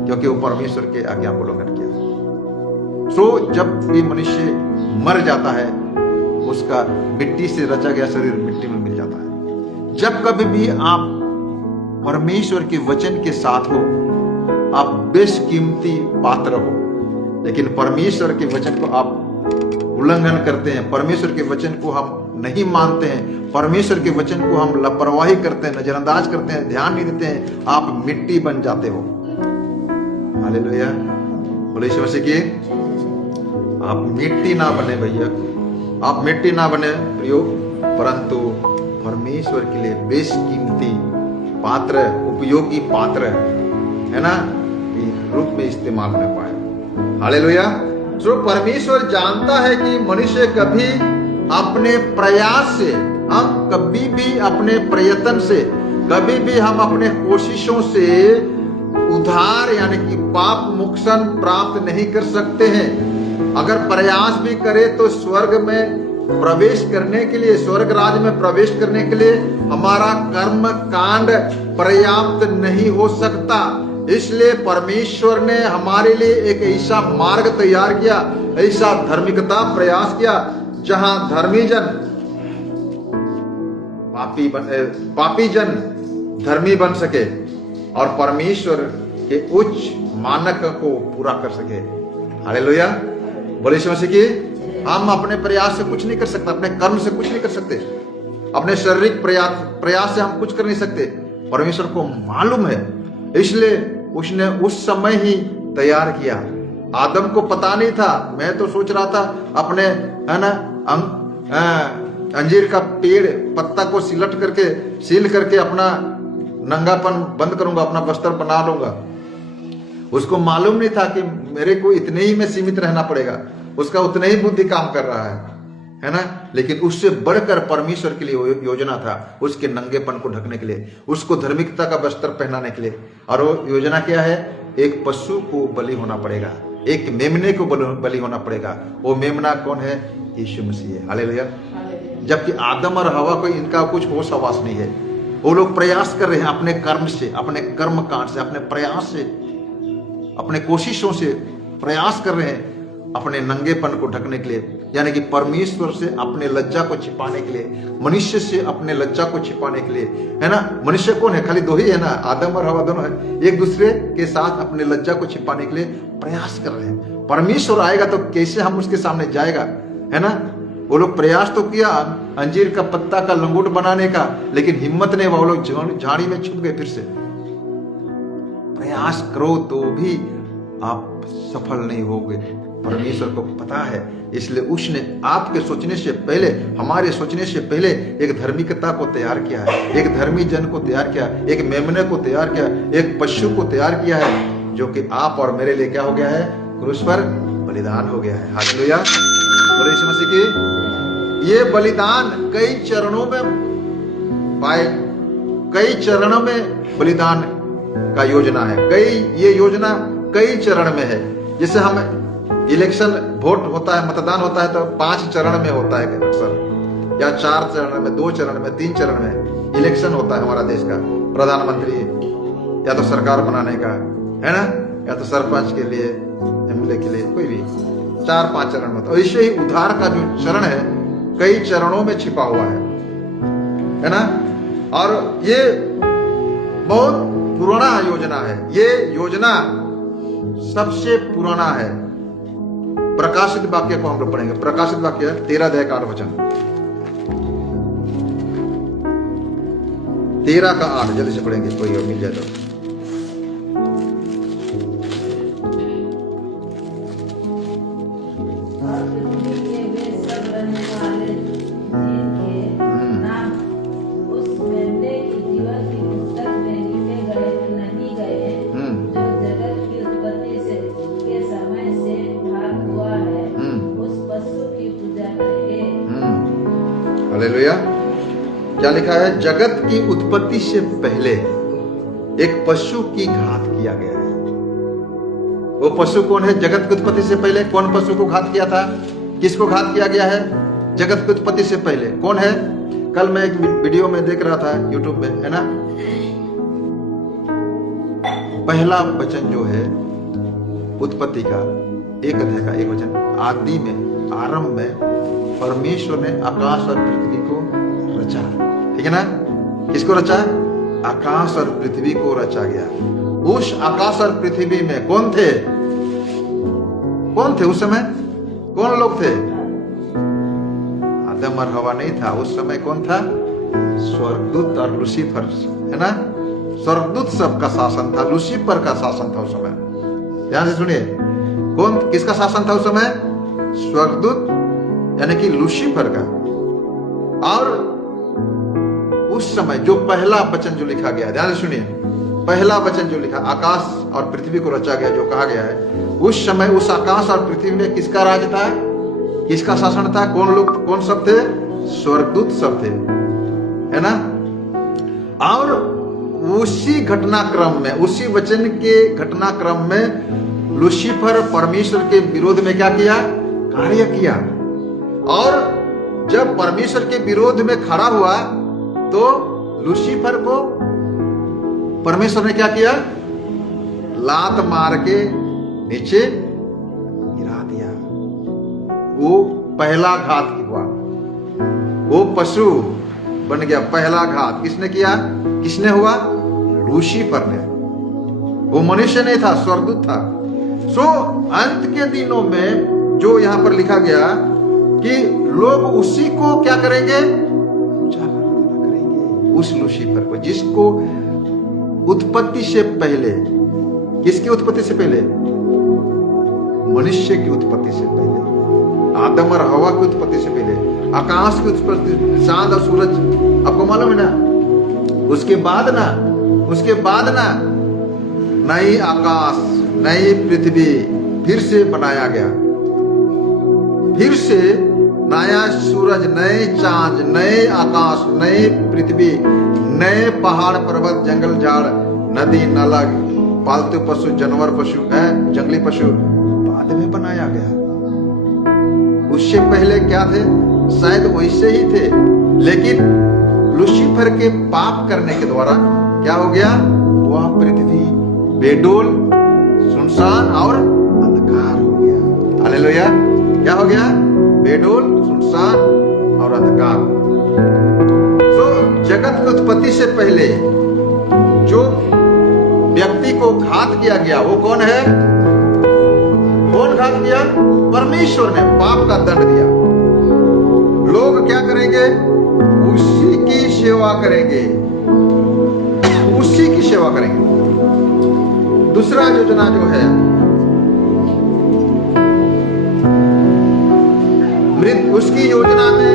क्योंकि वो परमेश्वर के आज्ञा को उल्लंघन किया। सो जब भी मनुष्य मर जाता है, उसका मिट्टी से रचा गया शरीर मिट्टी में मिल जाता है। जब कभी भी आप परमेश्वर के वचन के साथ हो, आप बेशकीमती पात्र हो, लेकिन परमेश्वर के वचन को आप उल्लंघन करते हैं, परमेश्वर के वचन को हम नहीं मानते हैं, परमेश्वर के वचन को हम लापरवाही करते हैं, नजरअंदाज करते हैं, ध्यान नहीं देते हैं, आप मिट्टी बन जाते हो। हालेलुया, बोले यीशु मसीह की। आप मिट्टी ना बने भैया, आप मिट्टी ना बने प्रियो, परंतु परमेश्वर के लिए बेशकीमती पात्र, उपयोगी पात्र है ना, कि रूप में इस्तेमाल होने पाए। हालेलुया। तो परमेश्वर जानता है कि मनुष्य कभी अपने प्रयास से, हम कभी भी अपने प्रयत्न से, कभी भी हम अपने कोशिशों से उद्धार यानी कि पाप मोक्षण प्राप्त नहीं कर सकते हैं। अगर प्रयास भी करें तो स्वर्ग में प्रवेश करने के लिए, स्वर्ग राज्य में प्रवेश करने के लिए हमारा कर्म कांड पर्याप्त नहीं हो सकता। इसलिए परमेश्वर ने हमारे लिए एक ऐसा मार्ग तैयार किया, ऐसा धार्मिकता प्रयास किया, जहां धर्मी जन पापी जन धर्मी बन सके और परमेश्वर के उच्च मानक को पूरा कर सके। हालेलुया। बोले यीशु मसीह की। हम अपने प्रयास से कुछ नहीं कर सकते, अपने कर्म से कुछ नहीं कर सकते, अपने शारीरिक प्रयास से हम कुछ कर नहीं सकते। परमेश्वर को मालूम है, इसलिए उसने उस समय ही तैयार किया। आदम को पता नहीं था। मैं तो सोच रहा था अपने, है ना, अंजीर का पेड़ पत्ता को सील करके अपना नंगापन बंद करूंगा, अपना बस्तर बना लूंगा। उसको मालूम नहीं था कि मेरे को इतने ही में सीमित रहना पड़ेगा। उसका उतने ही बुद्धि काम कर रहा है ना। लेकिन उससे बढ़कर परमेश्वर के लिए योजना था, उसके नंगेपन को ढकने के लिए, उसको धार्मिकता का बस्तर पहनाने के लिए। और वो योजना क्या है? एक पशु को बलि होना पड़ेगा, एक मेमने को बलि होना पड़ेगा। वो मेमना कौन है? यीशु मसीह है। हालेलुया। जबकि आदम और हवा को इनका कुछ होश हवास नहीं है। वो लोग प्रयास कर रहे हैं अपने कर्म से, अपने कर्म कांड से, अपने प्रयास से, अपने कोशिशों से प्रयास कर रहे हैं अपने नंगेपन को ढकने के लिए, यानी कि परमेश्वर से अपने लज्जा को छिपाने के लिए, मनुष्य से अपने लज्जा को छिपाने के लिए, है ना। मनुष्य कौन है? खाली दो ही है ना, आदम और हवा दोनों है। एक दूसरे के साथ अपने लज्जा को छिपाने के लिए प्रयास कर रहे हैं। परमेश्वर आएगा तो कैसे हम उसके सामने जाएगा, है ना। वो लोग प्रयास तो किया अंजीर का पत्ता का लंगोट बनाने का, लेकिन हिम्मत नहीं, वो लोग झाड़ी में छुप गए। फिर से प्रयास करो तो भी आप सफल नहीं होगे, परमेश्वर को पता है। इसलिए उसने आपके सोचने से पहले, हमारे सोचने से पहले एक धार्मिकता को तैयार किया है, एक धर्मी जन को तैयार किया, एक मेमने को तैयार किया, एक पशु को तैयार किया है, जो कि आप और मेरे लिए क्या हो गया है? क्रूस पर बलिदान हो गया है। हालेलुया। बोले यीशु मसीह की। ये बलिदान कई चरणों में पाए, कई चरणों में बलिदान का योजना है। ये योजना कई चरण में है। जैसे हम इलेक्शन वोट होता है, मतदान होता है तो 5 चरण में होता है अक्सर, या 4 चरण में, 2 चरण में, 3 चरण में इलेक्शन होता है हमारा देश का। प्रधानमंत्री या तो सरकार बनाने का, है ना, या तो सरपंच के लिए, एमएलए के लिए, कोई भी 4-5 चरण में। तो ऐसे ही उद्धार का जो चरण है कई चरणों में छिपा हुआ है ना। और ये बहुत पुराना योजना है। ये योजना सबसे पुराना है। प्रकाशित वाक्य को हम लोग पढ़ेंगे। प्रकाशित वाक्य 13 अध्याय का 8 वचन, 13 का 8 जल्दी से पढ़ेंगे, कोई और मिल जाए तो। हालेलुया। क्या लिखा है? जगत की उत्पत्ति से पहले एक पशु की घात किया गया है। वो पशु कौन है? जगत की उत्पत्ति से पहले कौन पशु को घात किया था? किसको घात किया गया है? जगत की उत्पत्ति से पहले कौन है? कल मैं एक वीडियो में देख रहा था यूट्यूब में, है ना। पहला वचन जो है उत्पत्ति का 1 अध्याय का 1 वचन, आदि में, आरंभ में परमेश्वर ने आकाश और पृथ्वी को रचा। ठीक है ना। किसको रचा? आकाश और पृथ्वी को रचा गया। उस आकाश और पृथ्वी में कौन थे? कौन थे उस समय? कौन लोग थे? आदम और हवा नहीं था उस समय। कौन था? स्वर्गदूत और लूसीफर, है ना। स्वर्गदूत सबका शासन था, लूसीफर का शासन था उस समय। ध्यान से सुनिए, कौन, किसका शासन था उस समय? स्वर्गदूत यानी कि लूसीफर का। और उस समय जो पहला वचन जो लिखा गया, ध्यान से सुनिए, पहला वचन जो लिखा, आकाश और पृथ्वी को रचा गया, जो कहा गया है, उस समय उस आकाश और पृथ्वी में किसका राज था, किसका शासन था, कौन सब थे, स्वर्गदूत सब थे, है ना। और उसी घटनाक्रम में, उसी वचन के घटनाक्रम में लूसीफर परमेश्वर के विरोध में क्या किया, कार्य किया। और जब परमेश्वर के विरोध में खड़ा हुआ तो लूसीफर को परमेश्वर ने क्या किया, लात मार के नीचे गिरा दिया। वो पहला घात हुआ, वो पशु बन गया, पहला घात किसने किया, किसने हुआ, लूसीफर ने। वो मनुष्य नहीं था, स्वर्गदूत था। सो अंत के दिनों में जो यहां पर लिखा गया कि लोग उसी को क्या करेंगे, करेंगे, उस लूसीफर को, जिसको उत्पत्ति से पहले, किसकी उत्पत्ति से पहले, मनुष्य की उत्पत्ति से पहले, आदम और हवा की उत्पत्ति से पहले, आकाश की उत्पत्ति, चांद और सूरज, आपको मालूम है ना। उसके बाद ना नई आकाश, नई पृथ्वी फिर से बनाया गया, फिर से नया सूरज, नए चांद, नए आकाश, नई पृथ्वी, नए पहाड़ पर्वत, जंगल झाड़, नदी नाला, पालतू पशु, जानवर पशु है, जंगली पशु बाद में बनाया गया। उससे पहले क्या थे, शायद वैसे ही थे, लेकिन लूसीफर के पाप करने के द्वारा क्या हो गया, वह पृथ्वी बेडोल, सुनसान और अंधकार हो गया। हालेलुया। क्या हो गया, बेडोल, सुनसान और अंधकार। तो जगत की उत्पत्ति से पहले जो व्यक्ति को घात किया गया वो कौन है, कौन घात किया, परमेश्वर ने पाप का दंड दिया। लोग क्या करेंगे, उसी की सेवा करेंगे, उसी की सेवा करेंगे। दूसरा योजना जो है, उसकी योजना में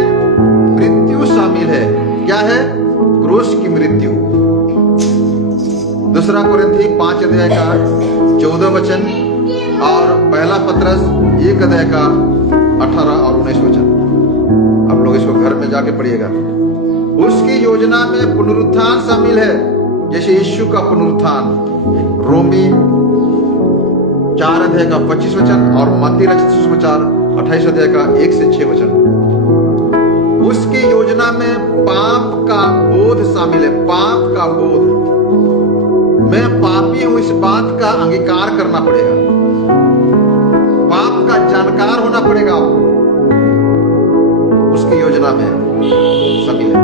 मृत्यु शामिल है। क्या है, क्रूस की मृत्यु। दूसरा कोरिन्थी 5 अध्याय का 14 वचन और पहला पत्रस 1 अध्याय का 18 और 19 वचन। आप लोग इसको घर में जाके पढ़िएगा। उसकी योजना में पुनरुत्थान शामिल है, जैसे यीशु का पुनरुत्थान, रोमी 4 अध्याय का 25 वचन और मत्ती रचित सुसमाचार 28 अध्याय का 1 से 6 वचन। उसकी योजना में पाप का बोध शामिल है, पाप का बोध, मैं पापी हूं, इस बात का अंगीकार करना पड़ेगा, पाप का जानकार होना पड़ेगा आपको, उसकी योजना में शामिल है।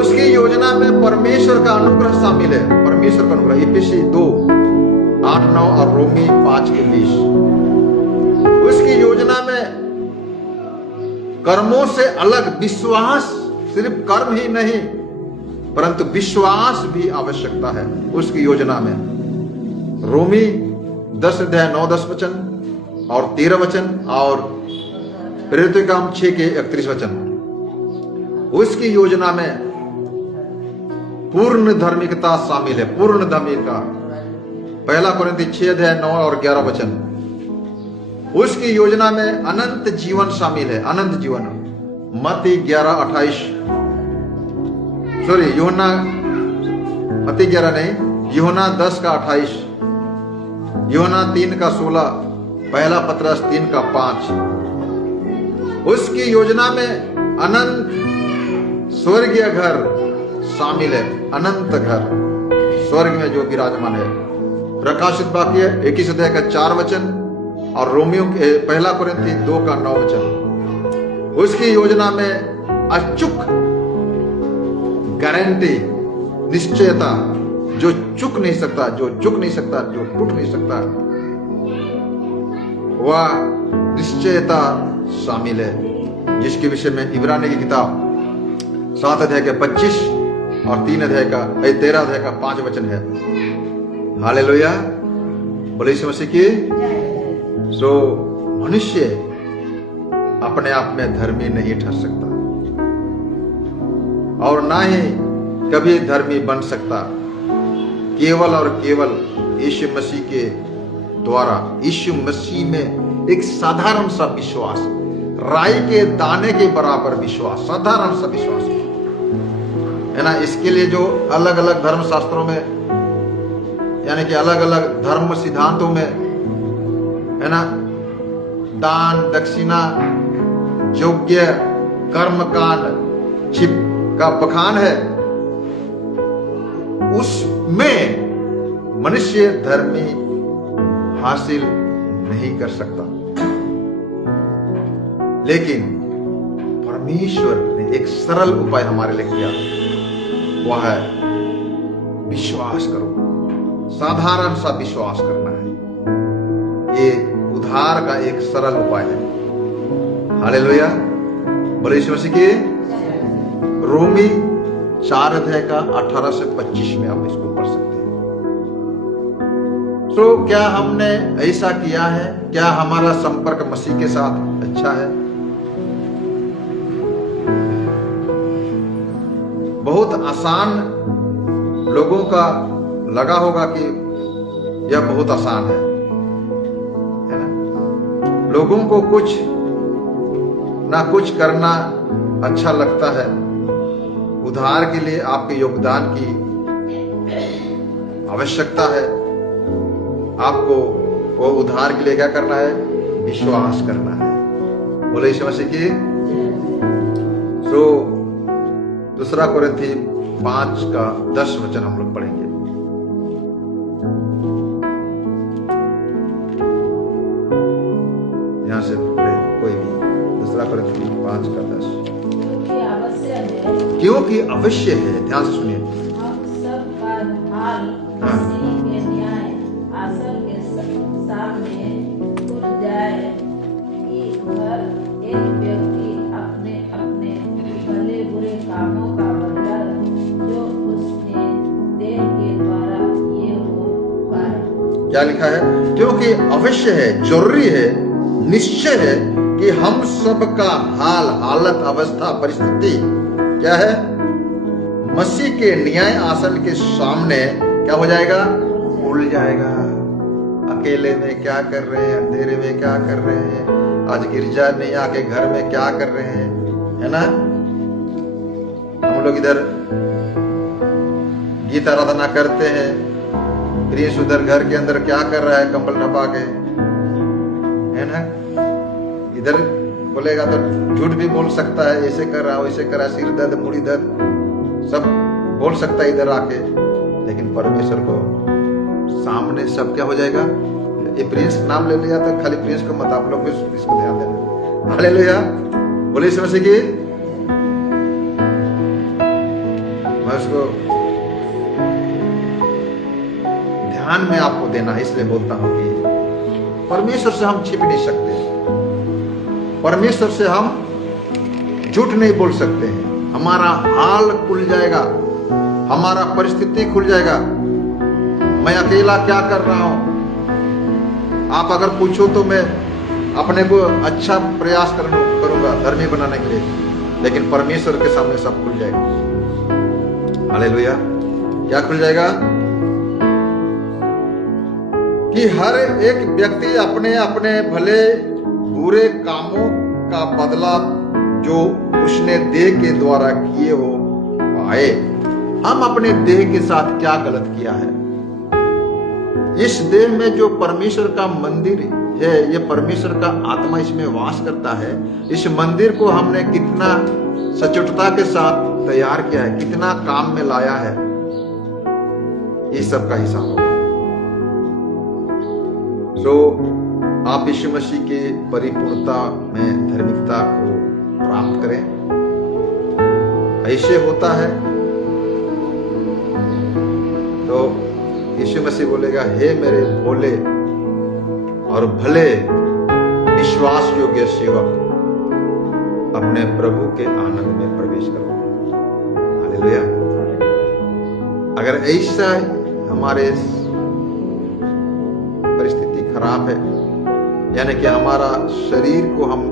उसकी योजना में परमेश्वर का अनुग्रह शामिल है, परमेश्वर का अनुग्रह, इफिसी 2:8-9 और रोमी 5:20। उसकी योजना में कर्मों से अलग विश्वास, सिर्फ कर्म ही नहीं परंतु विश्वास भी आवश्यकता है उसकी योजना में। रोमी 10 अध्याय 9-10 वचन और 13 वचन और प्रेरितों के काम 6 के 31 वचन। उसकी योजना में पूर्ण धार्मिकता शामिल है, पूर्ण धार्मिकता, पहला कोरिन्थी 6 अध्याय 9 और 11 वचन। उसकी योजना में अनंत जीवन शामिल है, अनंत जीवन, मत्ती 11:28, सॉरी यूहन्ना, मत्ती 11 नहीं, यूहन्ना 10 का 28, यूहन्ना 3 का 16, पहला पत्रस 3 का 5। उसकी योजना में अनंत स्वर्गीय घर शामिल है, अनंत घर स्वर्ग में जो विराजमान है। प्रकाशित वाक्य 21 अध्याय का 4 वचन और रोमियो के पहला कोरिन्थी 2 का 9 वचन। उसकी योजना में अचूक गारंटी, निश्चयता, जो चूक नहीं सकता, जो झुक नहीं सकता, जो टूट नहीं सकता, वह निश्चयता शामिल है, जिसके विषय में इब्रानी की किताब 7 अध्याय के 25 और 13 अध्याय का 5 वचन है। हालेलुया, बोले यीशु मसीह की। सो मनुष्य अपने आप में धर्मी नहीं ठहर सकता, और ना ही कभी धर्मी बन सकता, केवल और केवल यीशु मसीह के द्वारा। यीशु मसीह में एक साधारण सा विश्वास, राई के दाने के बराबर विश्वास, साधारण सा विश्वास है ना। इसके लिए जो अलग अलग धर्म शास्त्रों में, यानी कि अलग अलग धर्म सिद्धांतों में है ना, दान, दक्षिणा, यज्ञ, कर्मकांड, छिप का बखान है, उसमें मनुष्य धर्मी हासिल नहीं कर सकता। लेकिन परमेश्वर ने एक सरल उपाय हमारे लिए किया, वह है विश्वास करो। साधारण सा विश्वास करना है। ये उद्धार का एक सरल उपाय है। हालेलुया, बोले यीशु मसीह की। रोमी 4 अध्याय का 18 से 25 में आप इसको पढ़ सकते हैं। तो क्या हमने ऐसा किया है? क्या हमारा संपर्क मसीह के साथ अच्छा है? बहुत आसान लोगों का लगा होगा कि यह बहुत आसान है ना। लोगों को कुछ ना कुछ करना अच्छा लगता है। उद्धार के लिए आपके योगदान की आवश्यकता है। आपको वो उद्धार के लिए क्या करना है? विश्वास करना है। बोले यीशु मसीह की। तो 2 कोरिन्थी 5 का 10 वचन हम लोग पढ़ेंगे। यहां से कोई भी 2 कोरिन्थी 5 का 10। क्योंकि अवश्य है, ध्यान से सुनिए, हम सब का हाल मसीह के न्याय आसन के सामने खुल जाए कि हर एक व्यक्ति अपने अपने भले बुरे कामों का बदला जो उसने देह के द्वारा किए हो पाए। क्या लिखा है? क्योंकि अवश्य है, जरूरी है, निश्चय है कि हम सबका हाल, हालत, अवस्था, परिस्थिति क्या है? मसीह के न्याय आसन के सामने क्या हो जाएगा? खुल जाएगा। अकेले में क्या कर रहे हैं, अंधेरे में क्या कर रहे हैं, आज गिरजा नहीं आके घर में क्या कर रहे हैं, है ना। हम लोग इधर गीत आराधना करते हैं, प्रिंस उधर घर के अंदर क्या कर रहा है, कंबल ढपा के, है ना। इधर बोलेगा तो झूठ भी बोल सकता है, ऐसे कर रहा, वैसे कर रहा, सिर दर्द, मुड़ी दर्द सब बोल सकता है इधर आके। लेकिन परमेश्वर को सामने सब क्या हो जाएगा? ये प्रिंस नाम ले लिया तो खाली प्रिंस को मत, आप लोग भी इसको ध्यान देना। हालेलुया, बोले यीशु मसीह की। मैं उसको ध्यान में आपको देना है, इसलिए बोलता हूं कि परमेश्वर से हम छिप नहीं सकते, परमेश्वर से हम झूठ नहीं बोल सकते हैं। हमारा हाल खुल जाएगा, हमारा परिस्थिति खुल जाएगा। मैं अकेला क्या कर रहा हूं? आप अगर पूछो तो मैं अपने को अच्छा प्रयास करूंगा धर्मी बनाने के लिए, लेकिन परमेश्वर के सामने सब खुल जाएगा। हालेलुया, क्या खुल जाएगा? कि हर एक व्यक्ति अपने अपने भले बुरे कामों का बदला जो उसने देह के द्वारा किए हो पाए। हम अपने देह के साथ क्या गलत किया है? इस देह में जो परमेश्वर का मंदिर है, ये परमेश्वर का आत्मा इसमें वास करता है। इस मंदिर को हमने कितना सचोटता के साथ तैयार किया है, कितना काम में लाया है, ये सब का हिसाब होगा। आप यीशु मसीह के परिपूर्णता में धार्मिकता को प्राप्त करें। ऐसे होता है तो यीशु मसीह बोलेगा, हे मेरे भोले और भले विश्वास योग्य सेवक, अपने प्रभु के आनंद में प्रवेश करो। हालेलुया। अगर ऐसा हमारे परिस्थिति खराब है, यानी कि हमारा शरीर को हम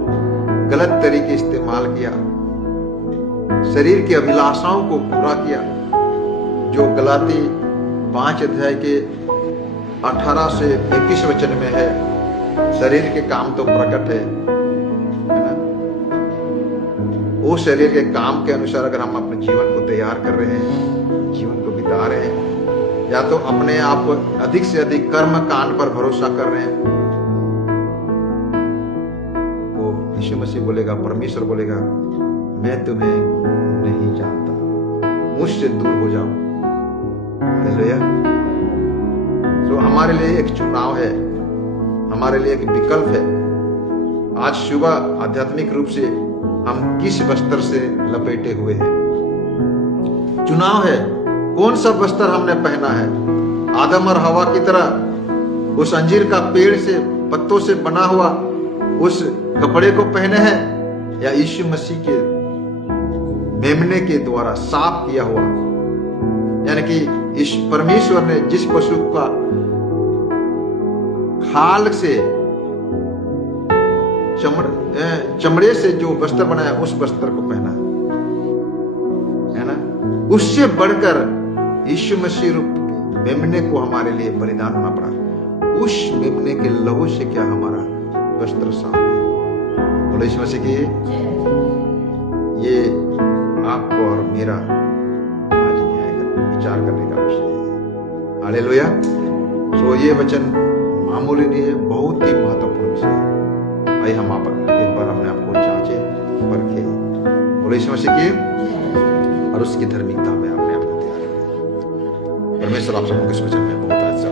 गलत तरीके इस्तेमाल किया, शरीर की अभिलाषाओं को पूरा किया, जो गलाती 5 अध्याय के 18 से 21 वचन में है। शरीर के काम तो प्रकट है ना। वो शरीर के काम के अनुसार अगर हम अपने जीवन को तैयार कर रहे हैं, जीवन को बिता रहे हैं, या तो अपने आप को अधिक से अधिक कर्म कांड पर भरोसा कर रहे हैं, वो यीशु मसीह बोलेगा, परमेश्वर बोलेगा, मैं तुम्हें नहीं जानता, मुझसे दूर हो जाओ। हालेलुया। तो हमारे लिए एक चुनाव है, हमारे लिए एक विकल्प है। आज सुबह आध्यात्मिक रूप से हम किस वस्त्र से लपेटे हुए हैं? चुनाव है, कौन सा वस्त्र हमने पहना है? आदम और हवा की तरह उस अंजीर का पेड़ से पत्तों से बना हुआ उस कपड़े को पहने हैं, या यीशु मसीह के मेमने के द्वारा साफ किया हुआ, यानी कि इस परमेश्वर ने जिस पशु का खाल से चमड़े से जो वस्त्र बनाया उस वस्त्र को पहना है ना। उससे बढ़कर यीशु मसीह रूप मेमने को हमारे लिए बलिदान होना पड़ा। उस मेमने के लहू से क्या हमारा वस्त्र साफ है। बोलो यीशु मसीह की ये आपको और मेरा आज विचार करने का विषय है। हालेलुया। तो ये वचन मामूली नहीं है, बहुत ही महत्वपूर्ण विषय है। आइए हम आप एक बार अपने आप को जांचे परखे। बोलो यीशु मसीह की और उसकी धार्मिकता में अपने आप को तैयार करें। परमेश्वर आप सबको इस वचन में बहुत अच्छा